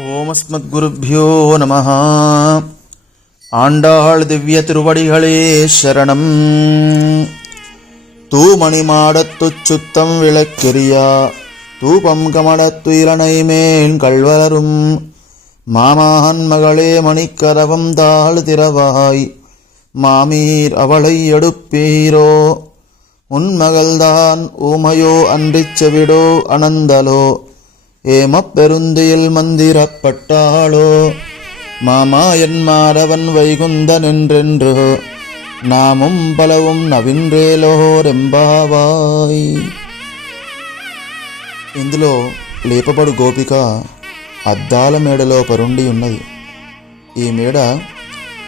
ஓமஸ்மத்குருப்யோ நமः. ஆண்டாள் திவ்ய திருவடிகளே சரணம். தூமணி மாடத்துச் சுத்தம் விளக்கெரியா தூபம் கமடத்து இளனை மேல் கள்வலரும் மாமான் மகளே மணிக்கதவம் தாழ் திறவாய் மாமீர் அவளை எடுப்பீரோ உன்மகள்தான் ஊமையோ அன்றிச் செவிடோ அனந்தலோ ஏமப்பெருந்தியில் மந்திரப்பட்டாளோ மாமாயன் மாதவன் வைகுந்தன் என்றென்று నామం బలవం నవింద్రేలోరెంబావాయ్. ఇందులో లేపబడు గోపిక అద్దాల మేడలో పరుండి ఉన్నది. ఈ మేడ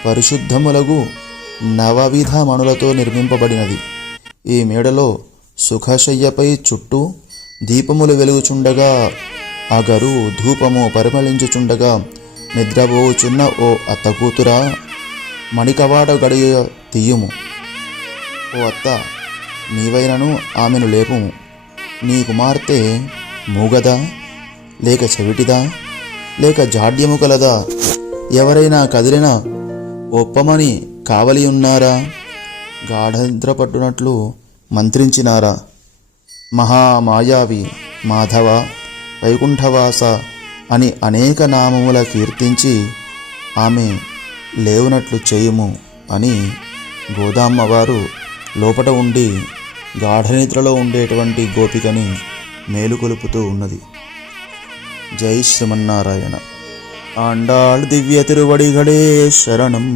పరిశుద్ధములగు నవవిధ మణులతో నిర్మింపబడినది. ఈ మేడలో సుఖశయ్యపై చుట్టూ దీపములు వెలుగుచుండగా అగరు ధూపము పరిమళించుచుండగా నిద్రపోచున్న ఓ అత్త కూతురా, మణికవాడ గడియ తీయుము. ఓ అత్త, నీవైనను ఆమెను లేపుము. నీ కుమార్తె మూగదా, లేక చెవిటిదా, లేక జాడ్యము కలదా? ఎవరైనా కదిలినా ఒప్పమని కావలి ఉన్నారా? గాఢనిద్ర పట్టునట్లు మంత్రించినారా? మహామాయావి, మాధవ, వైకుంఠవాస అని అనేక నామముల కీర్తించి ఆమె లేవునట్లు చేయుము అని గోదామ్మవారు లోపట ఉండి గాఢనిద్రలో ఉండేటువంటి గోపికని మేలుకొలుపుతూ ఉన్నది. జై శ్రీమన్నారాయణ. ఆండాళ్ దివ్య తిరువడిగళే శరణం.